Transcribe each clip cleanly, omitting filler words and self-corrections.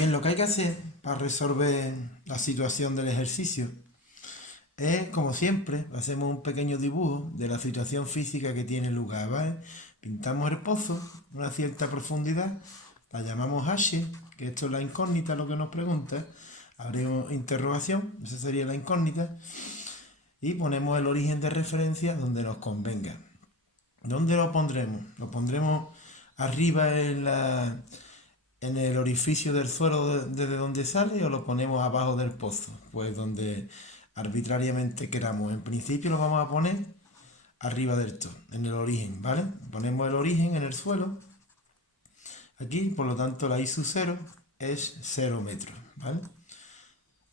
Bien, lo que hay que hacer para resolver la situación del ejercicio es, como siempre, hacemos un pequeño dibujo de la situación física que tiene lugar, ¿vale? Pintamos el pozo a una cierta profundidad, la llamamos H, que esto es la incógnita, lo que nos pregunta, abrimos interrogación, esa sería la incógnita, y ponemos el origen de referencia donde nos convenga. ¿Dónde lo pondremos? Lo pondremos arriba en el orificio del suelo desde donde sale, o lo ponemos abajo del pozo, pues donde arbitrariamente queramos. En principio lo vamos a poner arriba del todo, en el origen, ¿vale? Ponemos el origen en el suelo, aquí, por lo tanto la I sub 0 es 0 metros, ¿vale?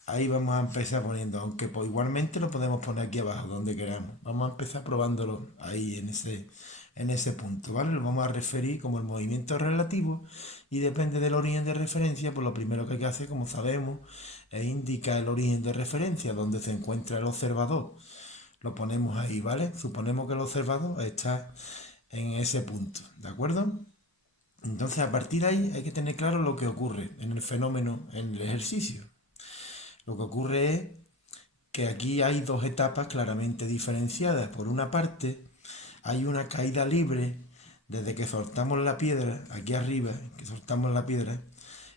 Ahí vamos a empezar poniendo, aunque pues igualmente lo podemos poner aquí abajo, donde queramos. Vamos a empezar probándolo ahí en ese punto, ¿vale? Lo vamos a referir como el movimiento relativo y depende del origen de referencia, pues lo primero que hay que hacer, como sabemos, es indicar el origen de referencia, donde se encuentra el observador. Lo ponemos ahí, ¿vale? Suponemos que el observador está en ese punto, ¿de acuerdo? Entonces, a partir de ahí hay que tener claro lo que ocurre en el fenómeno, en el ejercicio. Lo que ocurre es que aquí hay dos etapas claramente diferenciadas. Por una parte, hay una caída libre desde que soltamos la piedra, aquí arriba, que soltamos la piedra,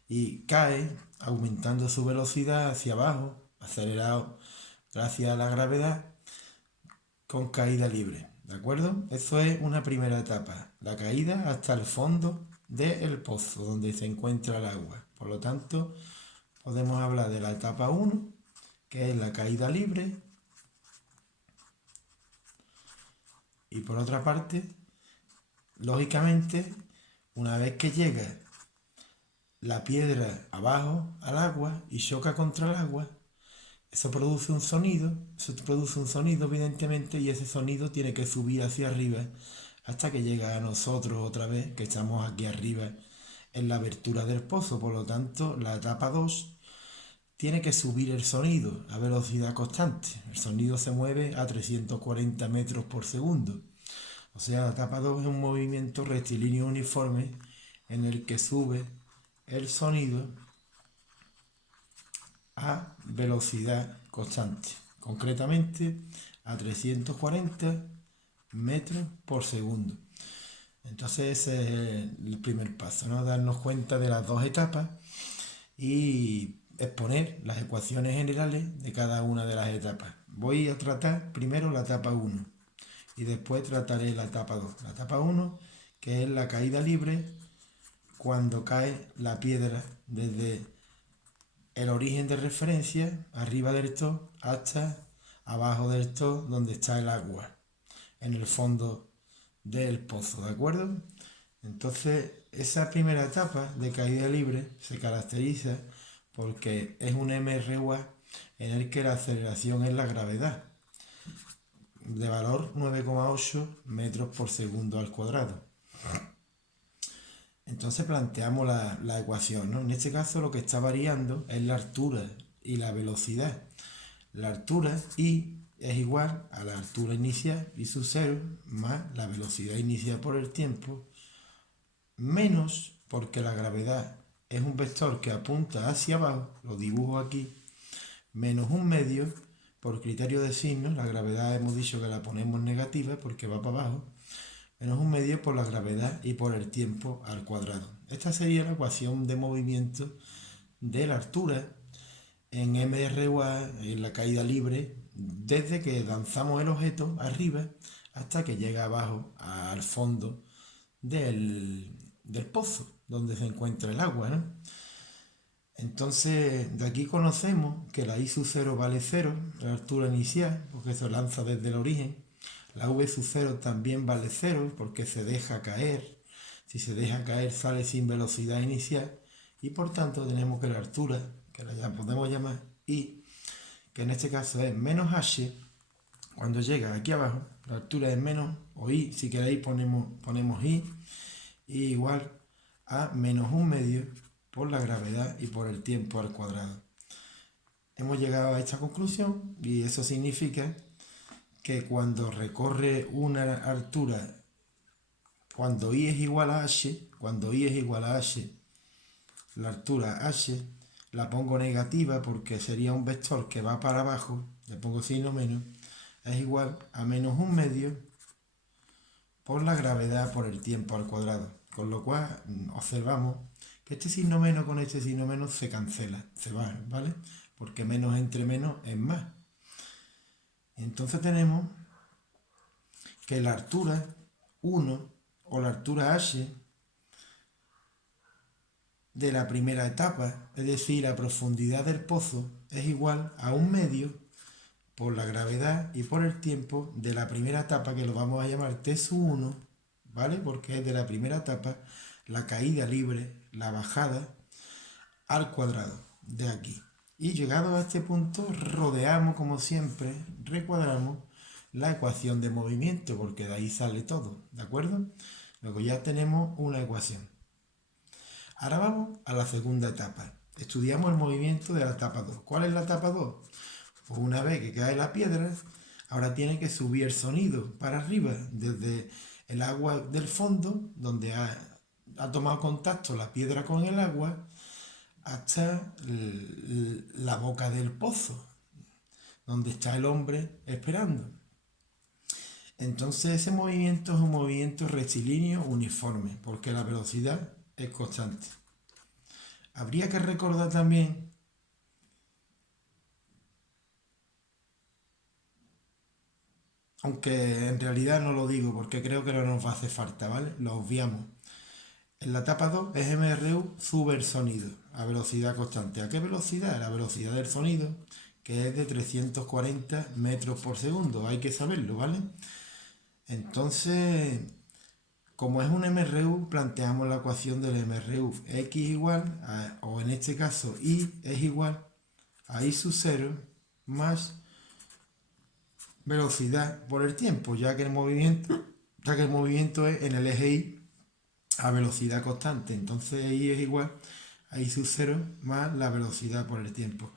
y cae aumentando su velocidad hacia abajo, acelerado gracias a la gravedad, con caída libre. ¿De acuerdo? Eso es una primera etapa, la caída hasta el fondo del pozo, donde se encuentra el agua. Por lo tanto, podemos hablar de la etapa 1, que es la caída libre, y por otra parte, lógicamente, una vez que llega la piedra abajo al agua y choca contra el agua, eso produce un sonido, evidentemente, y ese sonido tiene que subir hacia arriba hasta que llega a nosotros otra vez, que estamos aquí arriba en la abertura del pozo. Por lo tanto, la etapa 2 tiene que subir el sonido a velocidad constante. El sonido se mueve a 340 metros por segundo. O sea, la etapa 2 es un movimiento rectilíneo uniforme en el que sube el sonido a velocidad constante, concretamente a 340 metros por segundo. Entonces ese es el primer paso, ¿no? Darnos cuenta de las dos etapas y exponer las ecuaciones generales de cada una de las etapas. Voy a tratar primero la etapa 1 y después trataré la etapa 2. La etapa 1, que es la caída libre cuando cae la piedra desde el origen de referencia, arriba del todo, hasta abajo del todo, donde está el agua, en el fondo del pozo, ¿de acuerdo? Entonces, esa primera etapa de caída libre se caracteriza porque es un MRUA en el que la aceleración es la gravedad, de valor 9,8 metros por segundo al cuadrado. Entonces planteamos la ecuación, ¿no? En este caso lo que está variando es la altura y la velocidad. La altura I es igual a la altura inicial, I sub 0, más la velocidad inicial por el tiempo, menos, porque la gravedad es un vector que apunta hacia abajo, lo dibujo aquí, menos un medio, por criterio de signos, la gravedad hemos dicho que la ponemos negativa porque va para abajo, menos un medio por la gravedad y por el tiempo al cuadrado. Esta sería la ecuación de movimiento de la altura en MRUA, en la caída libre, desde que lanzamos el objeto arriba hasta que llega abajo al fondo del pozo, donde se encuentra el agua, ¿no? Entonces, de aquí conocemos que la I sub 0 vale 0, la altura inicial, porque se lanza desde el origen. La V sub 0 también vale 0, porque se deja caer. Si se deja caer, sale sin velocidad inicial. Y por tanto, tenemos que la altura, que la podemos llamar I, que en este caso es menos H, cuando llega aquí abajo, la altura es menos, o I, si queréis ponemos I, y igual a menos un medio por la gravedad y por el tiempo al cuadrado. Hemos llegado a esta conclusión y eso significa que cuando recorre una altura, cuando I es igual a H, la altura h, la pongo negativa porque sería un vector que va para abajo, le pongo signo menos, es igual a menos 1/2 por la gravedad por el tiempo al cuadrado. Con lo cual observamos que este signo menos con este signo menos se cancela, se va, ¿vale? Porque menos entre menos es más. Entonces tenemos que la altura 1 o la altura h de la primera etapa, es decir, la profundidad del pozo, es igual a 1/2 por la gravedad y por el tiempo de la primera etapa, que lo vamos a llamar T1, ¿vale? Porque es de la primera etapa la caída libre, la bajada al cuadrado de aquí. Y llegado a este punto, rodeamos como siempre, recuadramos la ecuación de movimiento, porque de ahí sale todo, ¿de acuerdo? Luego ya tenemos una ecuación. Ahora vamos a la segunda etapa. Estudiamos el movimiento de la etapa 2. ¿Cuál es la etapa 2? Pues una vez que cae la piedra, ahora tiene que subir el sonido para arriba, desde el agua del fondo, donde ha tomado contacto la piedra con el agua, hasta la boca del pozo, donde está el hombre esperando. Entonces ese movimiento es un movimiento rectilíneo uniforme, porque la velocidad es constante. Habría que recordar también aunque en realidad no lo digo porque creo que no nos va a hacer falta, ¿vale? Lo obviamos. En la etapa 2 es MRU sube el sonido a velocidad constante. ¿A qué velocidad? La velocidad del sonido, que es de 340 metros por segundo. Hay que saberlo, ¿vale? Entonces, como es un MRU, planteamos la ecuación del MRU. X igual, o en este caso Y es igual a I sub 0 más velocidad por el tiempo, ya que el movimiento es en el eje Y a velocidad constante. Entonces I es igual a I sub 0 más la velocidad por el tiempo.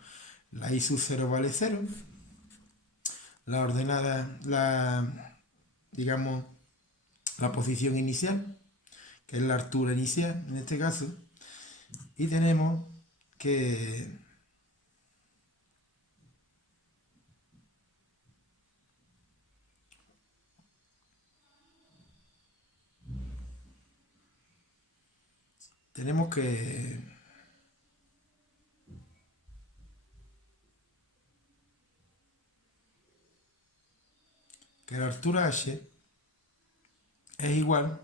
La I sub 0 vale 0. La ordenada, digamos, la posición inicial, que es la altura inicial en este caso. Y tenemos que tenemos que la altura h es igual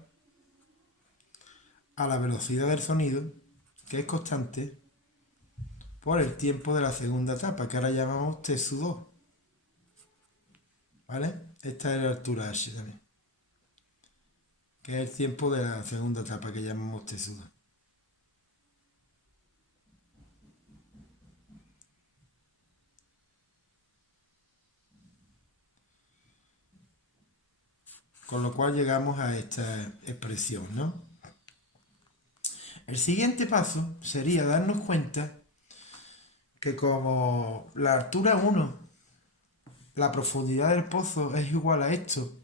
a la velocidad del sonido, que es constante, por el tiempo de la segunda etapa, que ahora llamamos T sub 2. ¿Vale? Esta es la altura h también, que es el tiempo de la segunda etapa que llamamos T sub 2. Con lo cual llegamos a esta expresión, ¿no? El siguiente paso sería darnos cuenta que como la altura 1, la profundidad del pozo es igual a esto,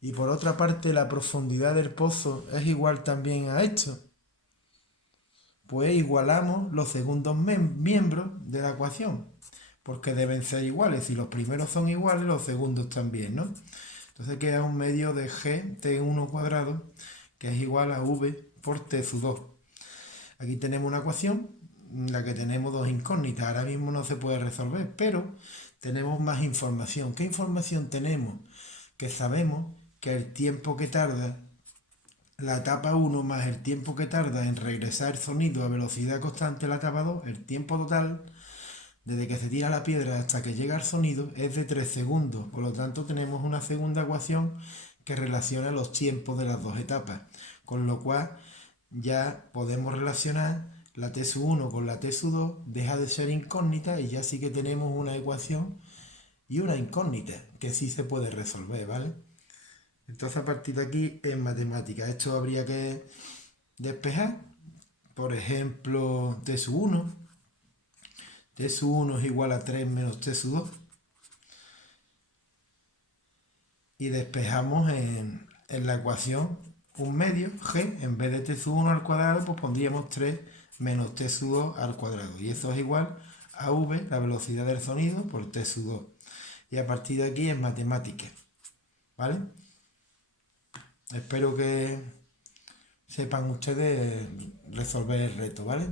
y por otra parte la profundidad del pozo es igual también a esto, pues igualamos los segundos miembros de la ecuación, porque deben ser iguales. Si los primeros son iguales, los segundos también, ¿no? Entonces queda un medio de g t1 cuadrado, que es igual a v por t sub 2. Aquí tenemos una ecuación en la que tenemos dos incógnitas. Ahora mismo no se puede resolver, pero tenemos más información. ¿Qué información tenemos? Que sabemos que el tiempo que tarda la etapa 1 más el tiempo que tarda en regresar el sonido a velocidad constante la etapa 2, el tiempo total desde que se tira la piedra hasta que llega el sonido es de 3 segundos. Por lo tanto tenemos una segunda ecuación que relaciona los tiempos de las dos etapas, con lo cual ya podemos relacionar la T sub 1 con la T sub 2, deja de ser incógnita y ya sí que tenemos una ecuación y una incógnita que sí se puede resolver, ¿vale? Entonces a partir de aquí en matemática esto habría que despejar. Por ejemplo, T sub 1. T sub 1 es igual a 3 menos T sub 2. Y despejamos en la ecuación un medio, g, en vez de T sub 1 al cuadrado, pues pondríamos 3 menos T sub 2 al cuadrado. Y eso es igual a V, la velocidad del sonido, por T sub 2. Y a partir de aquí es matemática, ¿vale? Espero que sepan ustedes resolver el reto, ¿vale?